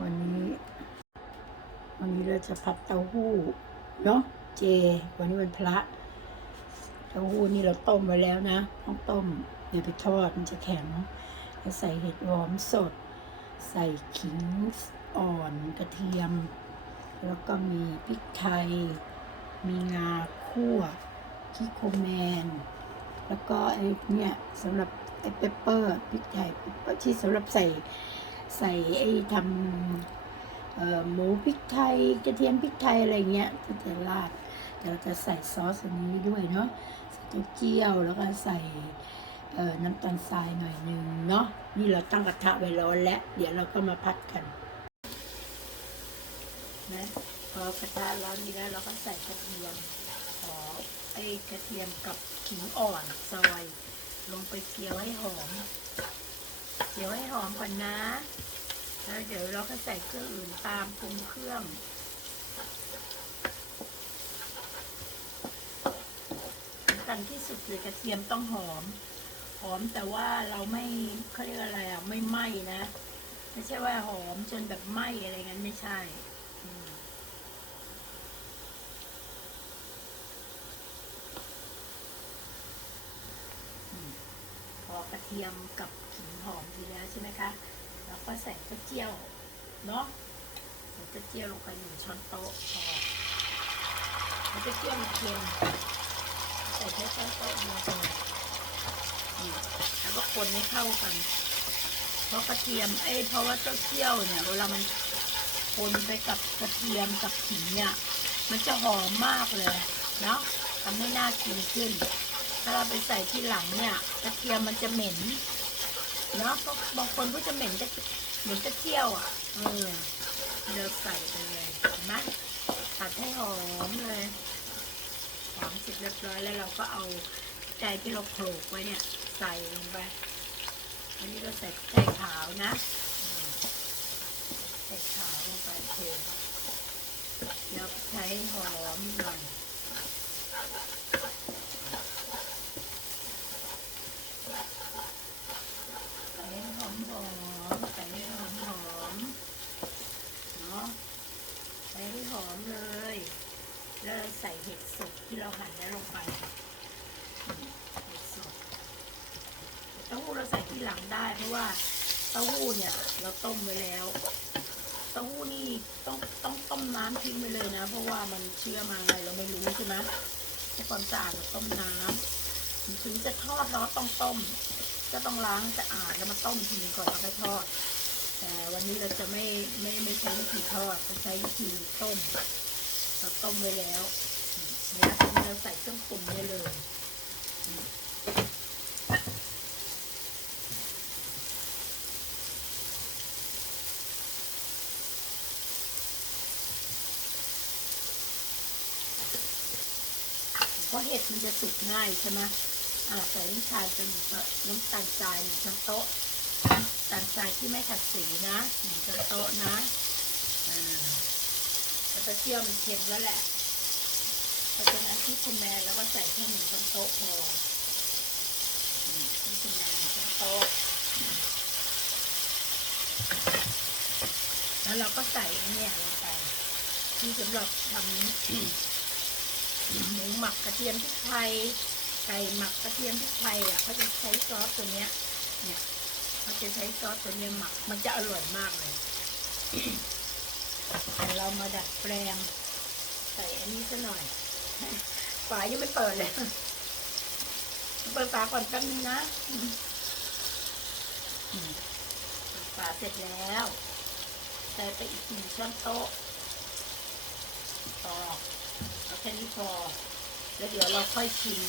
วันนี้ วันนี้เราจะผัดเต้าหู้เนาะเจ วันนี้วันพระเต้าหู้นี่เราต้มไว้แล้วนะต้องต้มเดี๋ยวไปทอดมันจะแข็งแล้วใส่เห็ดหอมสด ใส่ขิงอ่อนกระเทียม แล้วก็มีพริกไทย มีงาคั่วคิโคแมน แล้วก็ไอ้เนี่ยสำหรับไอ้เปปเปอร์พริกไทยที่สำหรับใส่ ใส่ไอ้ทำหมูพริกไทยกระเทียมพริกไทยอะไรเงี้ยก็จะราดแต่เราจะใส่ซอสอันนี้ด้วยเนาะใส่เต้าเจี้ยวแล้วก็ใส่น้ำตาลทรายหน่อยหนึ่งเนาะนี่เราตั้งกระทะไว้ร้อนแล้ว เดี๋ยวเราก็มาพัดกันนะพอกระทะร้อนนี้แล้วเราก็ใส่กระเทียมขอไอ้กระเทียมกับขิงอ่อนซอยลงไปเคี่ยวให้หอมเคี่ยวให้หอมก่อนนะ แล้วเดี๋ยวเราก็ใส่เครื่องอื่นตามปรุงเครื่องสำคัญที่สุดคือกระเทียมต้องหอม หอมแต่ว่าเราไม่เขาเรียกอะไรอะ ไม่ไหม้นะ ไม่ใช่ว่าหอมจนแบบไหม้อะไรงั้นไม่ใช่พอกระเทียมกับขิงหอมทีแล้วใช่ไหมคะ แล้วก็ใส่กระเจียวเนาะใส่กระเจียวลงไปหนึ่งช้อนโต๊ะพอแล้วกระเจียวมันเค็มใส่แค่ช้อนโต๊ะเดียวพอแล้วก็คนให้เข้ากัน เพราะกระเทียมเอ้เพราะว่าเต้าเจียวเนี่ยเวลามันคนไปกับกระเทียมกับขิงเนี่ยมันจะหอมมากเลยเนาะทำให้น่ากินขึ้น ถ้าเราไปใส่ที่หลังเนี่ยกระเทียมมันจะเหม็น เนาะก็บางคนก็จะเหม็นจะเหม็นจะเที่ยวอะ เออเราใส่ไปเลยเห็นไหมผัดให้หอมเลยหอมเสร็จเรียบร้อยแล้วเราก็เอาใจที่เราโขลกไว้เนี่ย ใส่ลงไปอันนี้ก็ใส่ใจขาวนะใส่ขาวลงไปโขลกแล้วใช้หอมหน่อย ใส่ให้หอมหอมใส่ให้หอมหอมเนาะใส่ให้หอมเลย แล้วเราใส่เห็ดสดที่เราหั่นแล้วลงไปเห็ดสดเต้าหู้เราใส่ที่หลังได้ เพราะว่าเต้า หู้เนี่ยเราต้มไว้แล้วเต้าหู้นี่ต้องต้องต้มน้ำทิ้งไปเลยนะ เพราะว่ามันเชื้อมาไงเราไม่รู้ใช่ไหมให้ความสะอาดเราต้มน้ำถึงจะทอดเราต้องต้มก็ต้องล้างสะอาดแล้วมาต้มทีนึงก่อนแล้วไปทอด แต่วันนี้เราจะไม่ไม่ไม่ใช้วิธีทอดจะใช้วิธีต้มเราต้มไว้แล้วเนี่ยเราใส่เครื่องปรุงได้เลย เพราะเห็ดมันจะสุกง่ายใช่ไหมอ่าใส่น้ำตาลเป็นน้ำตาลทรายหนึ่งช้อนโต๊ะน้ำตาลทรายที่ไม่ขัดสีนะหนึ่งช้อนโต๊ะนะอ่าแล้วก็เจียวมันเค็มแล้วแหละเพราะฉะนั้นที่คุณแม่แล้วก็ใส่แค่หนึ่งช้อนโต๊ะพอที่คุณแม่หนึ่งช้อนโต๊ะแล้วเราก็ใส่เนี่ยลงไปที่สำหรับทำ หมักกระเทียมพริกไทยไก่หมักกระเทียมพริกไทยอะเขาจะใช้ซอสตัวเนี้ย เนี่ยเขาจะใช้ซอสตัวเนี้ยหมักมันจะอร่อยมากเลยแต่เรามาดัดแปลงใส่อันนี้ซะหน่อยฝายังไม่เปิดเลยเปิดฝาก่อนแป๊บนึงนะฝาเสร็จแล้วใส่ไปอีกหนึ่งช้อนโต๊ะพอเอาแค่นี้พอ แล้วเดี๋ยวเราค่อยชิม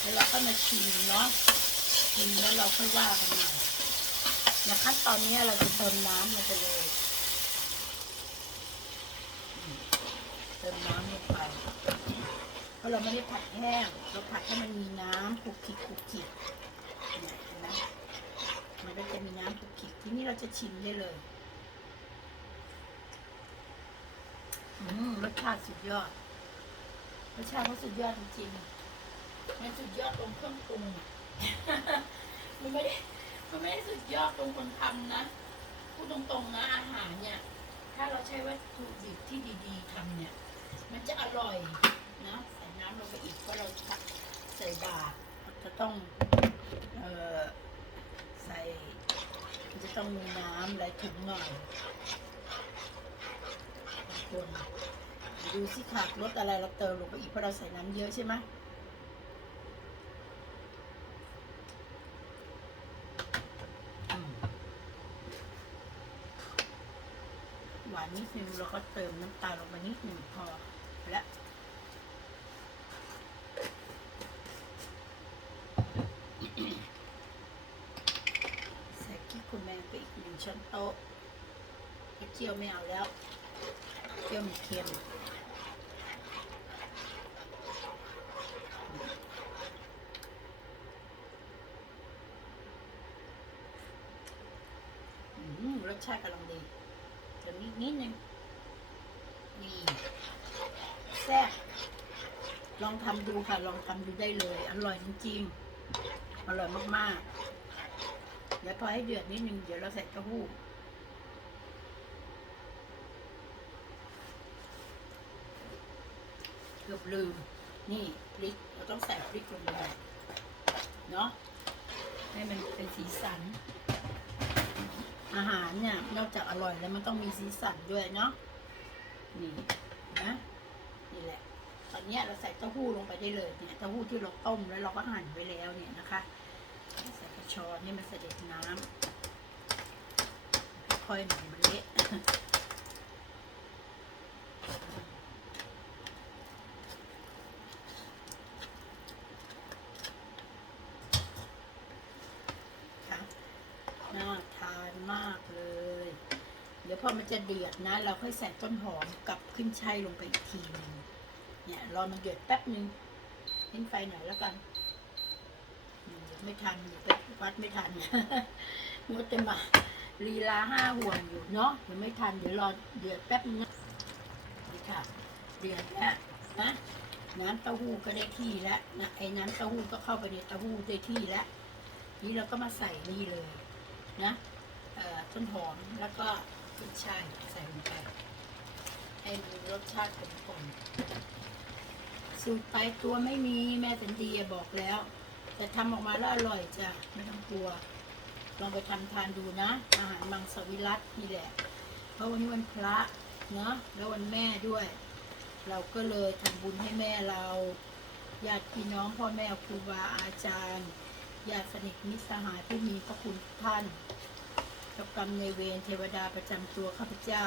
แล้วเราก็มาชิมเนาะชิมแล้วเราค่อยว่ากันใหม่ในขั้นตอนนี้เราจะเติมน้ำลงไปเลยเติมน้ำลงไปเพราะเราไม่ได้ผัดแห้งเราผัดให้มันมีน้ำคลุกคลิกคลุกคลิกเนี่ยนไหมมันก็จะมีน้ำคลุกคลิกทีนี้เราจะชิมได้เลยอืมรสชาติสุดยอด รสชาติเขาสุดยอดจริงๆมันสุดยอดตรงเครื่องปรุงมันไม่ได้มันไม่ได้สุดยอดตรงคนทำนะพูดตรงๆนะอาหารเนี่ย ถ้าเราใช้วัตถุดิบที่ดีๆทำเนี่ย มันจะอร่อยนะใส่น้ำลงไปอีกเพราะเราใส่ดาบเราจะต้องเอ่อใส่จะต้องมีน้ำไหลถึงหน่อยคน ดูสิค่ะรสอะไรเราเติมลงไปอีกเพราะเราใส่น้ำเยอะใช่ไหมหวานนิดนึงแล้วก็เติมน้ำตาลลงไปนิดหนึ่งพอและใส่ขี้คุณแมงไปอีกหนึ่งช้อนโต๊ะเจียวไม่เอาแล้วเจียวมันเค็มอืมร สชาติกำลังดีเดี๋ยวนิดนิดนึงนี่แซ่บลองทำดูค่ะ ลองทำดูได้เลย อร่อยจริงๆอร่อยมากๆ เดี๋ยวพอให้เดือดนิดนึง เดี๋ยวเราใส่เต้าหู้เกือบลืม นี่พริก เราต้องใส่พริกลงไปเนาะให้มันเป็นสีสัน อาหารเนี่ยนอกจากอร่อยแล้วมันต้องมีสีสันด้วยเนาะนี่นะนี่แหละ ตอนนี้เราใส่เต้าหู้ลงไปได้เลยเนี่ยเต้าหู้ที่เราต้มแล้วเราก็หั่นไว้แล้วเนี่ยนะคะใส่กระชอนนี่มันเสด็จน้ำค่อยหน่อยมันเละน่าทานมากเลย เดี๋ยวพ อมันจะเดือดนะ เราค่อยใส่ต้นหอมกับขึ้นช่ายลงไปอีกทีหนึงเนี่ยรอมันเดือดแป๊บนึงเล่นไฟหน่อยแล้วกันอืมเดี๋ยวไม่ทันเดี๋ยวไปวัดไม่ทันมัวแต่มาลีลาห้าห่วงอยู่เนาะเดี๋ยวไม่ทันเดี๋ยวรอเดือดแป๊บนึงนี่ค่ะ เดือดแล้วนะน้ำเต้าหู้ก็ได้ที่แล้วนะไอ้น้ำเต้าหู้ก็เข้าไปในเต้าหู้ได้ที่แล้วนี่เราก็มาใส่นี่เลยนะต้นหอมแล้วก็ ขึ้ช่ายใส่ลงไปให้มันรสชาติกลมกลมสูตรไปตัวไม่มีแม่สันดีบอกแล้ว แต่ทำออกมาแล้วอร่อยจ้ะไม่ต้องกลัว ลองไปทำทานดูนะ อาหารมังสวิรัตนี่แหละ เพราะวันนี้วันพระเนาะแล้ววันแม่ด้วย เราก็เลยทำบุญให้แม่เราญาติพี่น้องพ่อแม่ครูบาอาจารย์ญาติสนิทมิตรสหายผู้มีพระคุณทุกท่าน จ้ากรรมในเวรเทวดาประจำตัวข้าพเจ้า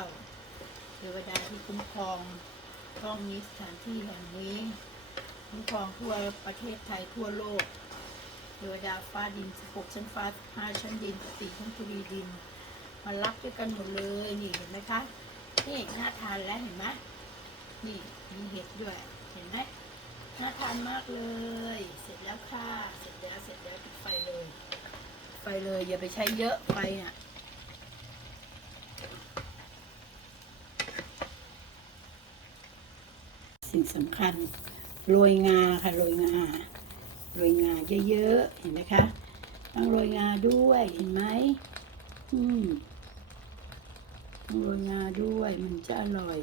เทวดาที่คุ้มครองห้องนี้สถานที่แห่งนี้ คุ้มครองทั่วประเทศไทยทั่วโลก เทวดาฟ้าดินสิบหกชั้นฟ้าห้าชั้นดินสี่ชั้นทวีดิน มารับด้วยกันหมดเลยนี่เห็นไหมคะนี่น่าทานแล้วเห็นไหมนี่มีเห็ดด้วยเห็นไหมน่าทานมากเลย เสร็จแล้วค่ะ เสร็จแล้ว เสร็จแล้วปิดไฟเลย ไฟเลยอย่าไปใช้เยอะไฟอะ สิ่งสำคัญโรยงาค่ะโรยงาโรยงาเยอะๆเห็นไหมคะต้องโรยงาด้วยเห็นไหมอืมต้องโรยงาด้วยมันจะอร่อย